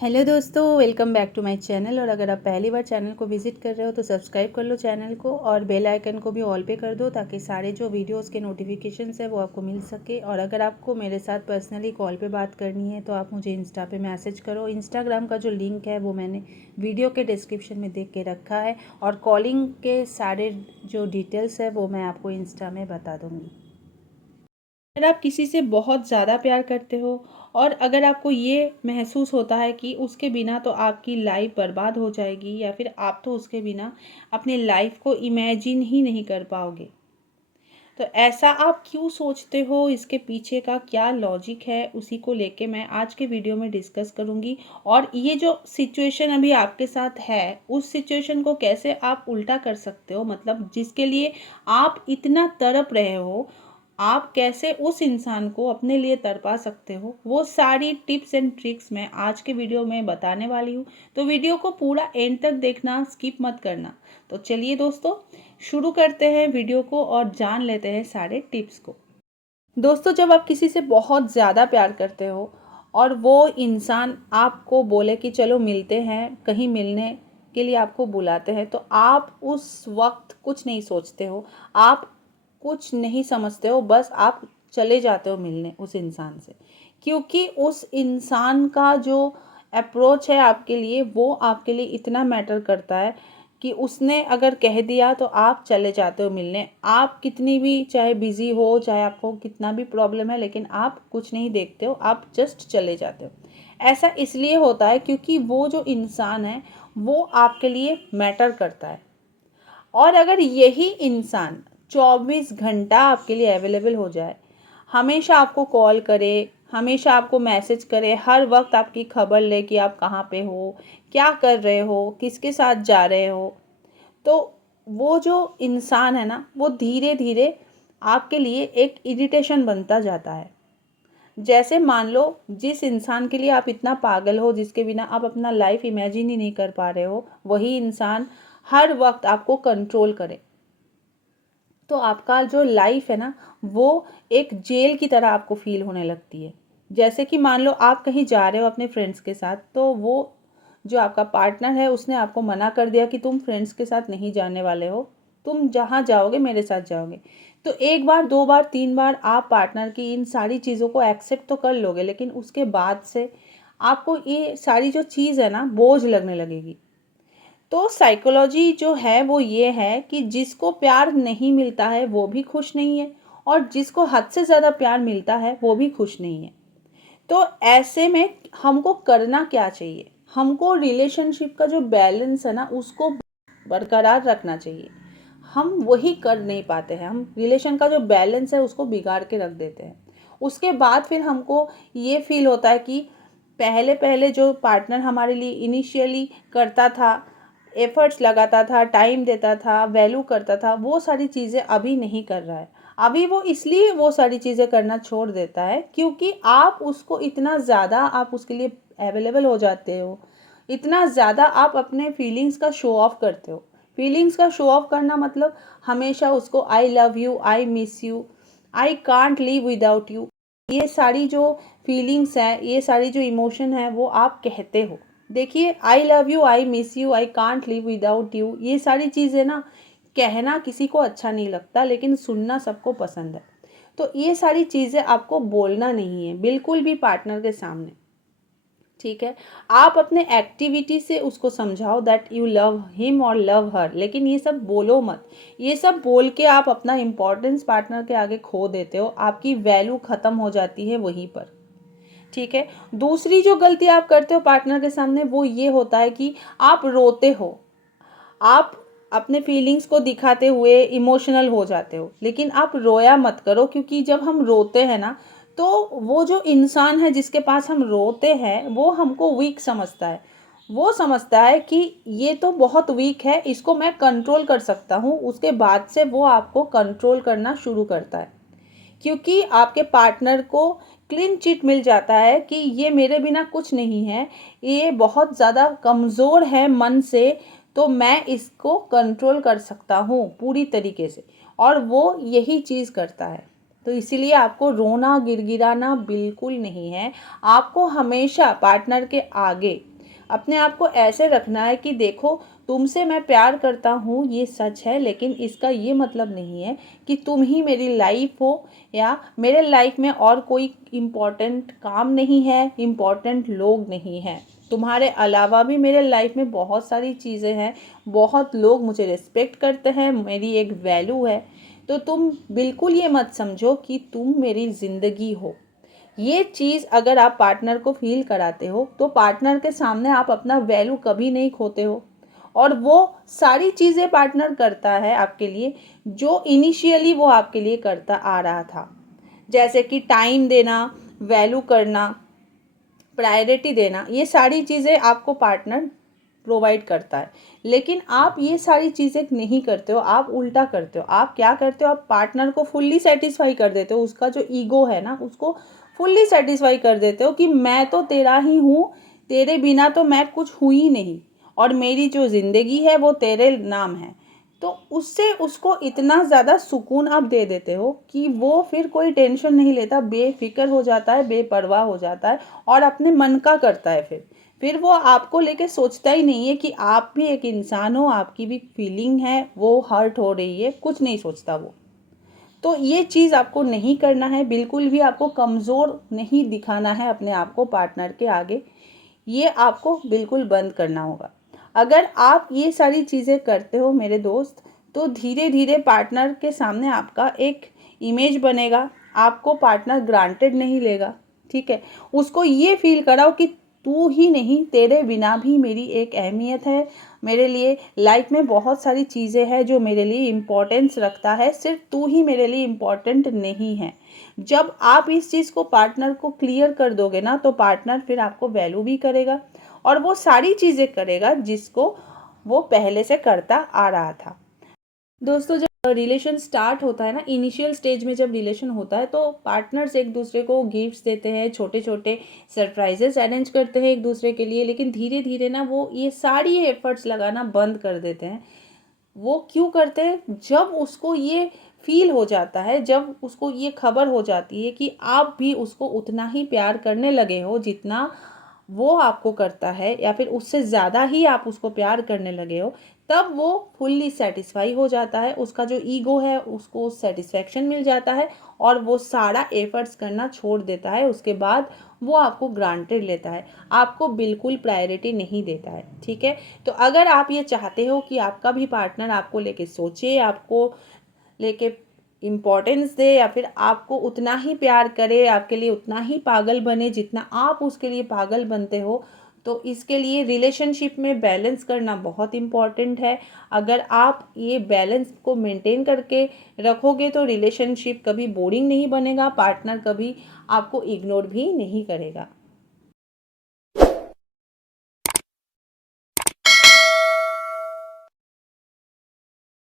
Hello दोस्तों, welcome back to my channel. और अगर आप पहली बार चैनल को विजिट कर रहे हो तो सब्सक्राइब कर लो चैनल को और बेल आइकन को भी ऑल पे कर दो ताकि सारे जो वीडियोस के नोटिफिकेशंस है वो आपको मिल सके। और अगर आपको मेरे साथ पर्सनली कॉल पे बात करनी है तो आप मुझे इंस्टा पे मैसेज करो। इंस्टाग्राम का जो लिंक है वो मैंने वीडियो के डिस्क्रिप्शन में देख के रखा है और कॉलिंग के सारे जो डिटेल्स है वो मैं आपको इंस्टा में बता दूँगी। अगर आप किसी से बहुत ज़्यादा प्यार करते हो और अगर आपको ये महसूस होता है कि उसके बिना तो आपकी लाइफ बर्बाद हो जाएगी या फिर आप तो उसके बिना अपनी लाइफ को इमेजिन ही नहीं कर पाओगे, तो ऐसा आप क्यों सोचते हो, इसके पीछे का क्या लॉजिक है, उसी को लेके मैं आज के वीडियो में डिस्कस करूँगी। और ये जो सिचुएशन अभी आपके साथ है उस सिचुएशन को कैसे आप उल्टा कर सकते हो, मतलब जिसके लिए आप इतना तड़प रहे हो आप कैसे उस इंसान को अपने लिए तड़पा सकते हो, वो सारी टिप्स एंड ट्रिक्स मैं आज के वीडियो में बताने वाली हूँ। तो वीडियो को पूरा एंड तक देखना, स्किप मत करना। तो चलिए दोस्तों, शुरू करते हैं वीडियो को और जान लेते हैं सारे टिप्स को। दोस्तों, जब आप किसी से बहुत ज़्यादा प्यार करते हो और वो इंसान आपको बोले कि चलो मिलते हैं, कहीं मिलने के लिए आपको बुलाते हैं, तो आप उस वक्त कुछ नहीं सोचते हो, आप कुछ नहीं समझते हो, बस आप चले जाते हो मिलने उस इंसान से। क्योंकि उस इंसान का जो अप्रोच है आपके लिए वो आपके लिए इतना मैटर करता है कि उसने अगर कह दिया तो आप चले जाते हो मिलने। आप कितनी भी चाहे बिज़ी हो, चाहे आपको कितना भी प्रॉब्लम है, लेकिन आप कुछ नहीं देखते हो, आप जस्ट चले जाते हो। ऐसा इसलिए होता है क्योंकि वो जो इंसान है वो आपके लिए मैटर करता है। और अगर यही इंसान 24 घंटा आपके लिए अवेलेबल हो जाए, हमेशा आपको कॉल करे, हमेशा आपको मैसेज करे, हर वक्त आपकी खबर ले कि आप कहाँ पे हो, क्या कर रहे हो, किसके साथ जा रहे हो, तो वो जो इंसान है ना वो धीरे धीरे आपके लिए एक इरिटेशन बनता जाता है। जैसे मान लो जिस इंसान के लिए आप इतना पागल हो, जिसके बिना आप अपना लाइफ इमेजिन ही नहीं कर पा रहे हो, वही इंसान हर वक्त आपको कंट्रोल करे, तो आपका जो लाइफ है ना वो एक जेल की तरह आपको फील होने लगती है। जैसे कि मान लो आप कहीं जा रहे हो अपने फ्रेंड्स के साथ, तो वो जो आपका पार्टनर है उसने आपको मना कर दिया कि तुम फ्रेंड्स के साथ नहीं जाने वाले हो, तुम जहाँ जाओगे मेरे साथ जाओगे। तो एक बार, दो बार, तीन बार आप पार्टनर की इन सारी चीज़ों को एक्सेप्ट तो कर लोगे, लेकिन उसके बाद से आपको ये सारी जो चीज़ है ना बोझ लगने लगेगी। तो साइकोलॉजी जो है वो ये है कि जिसको प्यार नहीं मिलता है वो भी खुश नहीं है और जिसको हद से ज़्यादा प्यार मिलता है वो भी खुश नहीं है। तो ऐसे में हमको करना क्या चाहिए, हमको रिलेशनशिप का जो बैलेंस है ना उसको बरकरार रखना चाहिए। हम वही कर नहीं पाते हैं, हम रिलेशन का जो बैलेंस है उसको बिगाड़ के रख देते हैं। उसके बाद फिर हमको ये फील होता है कि पहले पहले जो पार्टनर हमारे लिए इनिशियली करता था, एफर्ट्स लगाता था, टाइम देता था, वैल्यू करता था, वो सारी चीज़ें अभी नहीं कर रहा है। अभी वो इसलिए वो सारी चीज़ें करना छोड़ देता है क्योंकि आप उसको इतना ज़्यादा, आप उसके लिए अवेलेबल हो जाते हो, इतना ज़्यादा आप अपने फीलिंग्स का शो ऑफ करते हो। फीलिंग्स का शो ऑफ करना मतलब हमेशा उसको I love you, I miss you, I can't live without you, ये सारी जो फीलिंग्स हैं, ये सारी जो इमोशन है वो आप कहते हो। देखिए, I love you, I miss you, I can't live without you, ये सारी चीज़ें ना कहना किसी को अच्छा नहीं लगता, लेकिन सुनना सबको पसंद है। तो ये सारी चीज़ें आपको बोलना नहीं है बिल्कुल भी पार्टनर के सामने, ठीक है। आप अपने एक्टिविटी से उसको समझाओ दैट यू लव हिम और लव हर, लेकिन ये सब बोलो मत। ये सब बोल के आप अपना इम्पोर्टेंस पार्टनर के आगे खो देते हो, आपकी वैल्यू ख़त्म हो जाती है वहीं पर, ठीक है। दूसरी जो गलती आप करते हो पार्टनर के सामने वो ये होता है कि आप रोते हो, आप अपने फीलिंग्स को दिखाते हुए इमोशनल हो जाते हो, लेकिन आप रोया मत करो। क्योंकि जब हम रोते हैं ना तो वो जो इंसान है जिसके पास हम रोते हैं वो हमको वीक समझता है। वो समझता है कि ये तो बहुत वीक है, इसको मैं कंट्रोल कर सकता हूँ। उसके बाद से वो आपको कंट्रोल करना शुरू करता है क्योंकि आपके पार्टनर को क्लीन चिट मिल जाता है कि ये मेरे बिना कुछ नहीं है, ये बहुत ज़्यादा कमज़ोर है मन से, तो मैं इसको कंट्रोल कर सकता हूँ पूरी तरीके से। और वो यही चीज़ करता है। तो इसीलिए आपको रोना गिड़गिड़ाना बिल्कुल नहीं है। आपको हमेशा पार्टनर के आगे अपने आप को ऐसे रखना है कि देखो, तुमसे मैं प्यार करता हूँ ये सच है, लेकिन इसका ये मतलब नहीं है कि तुम ही मेरी लाइफ हो या मेरे लाइफ में और कोई इम्पोर्टेंट काम नहीं है, इम्पोर्टेंट लोग नहीं हैं। तुम्हारे अलावा भी मेरे लाइफ में बहुत सारी चीज़ें हैं, बहुत लोग मुझे रिस्पेक्ट करते हैं, मेरी एक वैल्यू है। तो तुम बिल्कुल ये मत समझो कि तुम मेरी ज़िंदगी हो। ये चीज़ अगर आप पार्टनर को फील कराते हो तो पार्टनर के सामने आप अपना वैल्यू कभी नहीं खोते हो, और वो सारी चीज़ें पार्टनर करता है आपके लिए जो इनिशियली वो आपके लिए करता आ रहा था, जैसे कि टाइम देना, वैल्यू करना, प्रायोरिटी देना। ये सारी चीज़ें आपको पार्टनर प्रोवाइड करता है। लेकिन आप ये सारी चीज़ें नहीं करते हो, आप उल्टा करते हो। आप क्या करते हो, आप पार्टनर को फुल्ली सेटिस्फाई कर देते हो, उसका जो ईगो है ना उसको फुल्ली सेटिस्फाई कर देते हो कि मैं तो तेरा ही हूँ, तेरे बिना तो मैं कुछ हूँ ही नहीं, और मेरी जो ज़िंदगी है वो तेरे नाम है। तो उससे उसको इतना ज़्यादा सुकून आप दे देते हो कि वो फिर कोई टेंशन नहीं लेता, बेफिक्र हो जाता है, बेपरवाह हो जाता है और अपने मन का करता है। फिर वो आपको लेके सोचता ही नहीं है कि आप भी एक इंसान हो, आपकी भी फीलिंग है, वो हर्ट हो रही है, कुछ नहीं सोचता वो। तो ये चीज़ आपको नहीं करना है, बिल्कुल भी आपको कमज़ोर नहीं दिखाना है अपने आप को पार्टनर के आगे। ये आपको बिल्कुल बंद करना होगा। अगर आप ये सारी चीज़ें करते हो मेरे दोस्त, तो धीरे धीरे पार्टनर के सामने आपका एक इमेज बनेगा, आपको पार्टनर ग्रांटेड नहीं लेगा। ठीक है, उसको ये फील कराओ कि तू ही नहीं, तेरे बिना भी मेरी एक अहमियत है, मेरे लिए लाइफ में बहुत सारी चीज़ें हैं जो मेरे लिए इम्पोर्टेंस रखता है, सिर्फ तू ही मेरे लिए इम्पोर्टेंट नहीं है। जब आप इस चीज़ को पार्टनर को क्लियर कर दोगे ना, तो पार्टनर फिर आपको वैल्यू भी करेगा और वो सारी चीज़ें करेगा जिसको वो पहले से करता आ रहा था। दोस्तों, जब रिलेशन स्टार्ट होता है ना, इनिशियल स्टेज में जब रिलेशन होता है तो पार्टनर्स एक दूसरे को गिफ्ट्स देते हैं, छोटे छोटे सरप्राइजेस अरेंज करते हैं एक दूसरे के लिए, लेकिन धीरे धीरे ना वो ये सारी एफर्ट्स लगाना बंद कर देते हैं। वो क्यों करते हैं? जब उसको ये फील हो जाता है, जब उसको ये खबर हो जाती है कि आप भी उसको उतना ही प्यार करने लगे हो जितना वो आपको करता है, या फिर उससे ज़्यादा ही आप उसको प्यार करने लगे हो, तब वो फुल्ली सेटिस्फाई हो जाता है। उसका जो ईगो है उसको सेटिस्फेक्शन मिल जाता है और वो सारा एफर्ट्स करना छोड़ देता है। उसके बाद वो आपको ग्रांटेड लेता है, आपको बिल्कुल प्रायोरिटी नहीं देता है। ठीक है, तो अगर आप ये चाहते हो कि आपका भी पार्टनर आपको लेके सोचे, आपको लेके इम्पोर्टेंस दे, या फिर आपको उतना ही प्यार करे, आपके लिए उतना ही पागल बने जितना आप उसके लिए पागल बनते हो, तो इसके लिए रिलेशनशिप में बैलेंस करना बहुत इम्पॉर्टेंट है। अगर आप ये बैलेंस को मेंटेन करके रखोगे तो रिलेशनशिप कभी बोरिंग नहीं बनेगा, पार्टनर कभी आपको इग्नोर भी नहीं करेगा।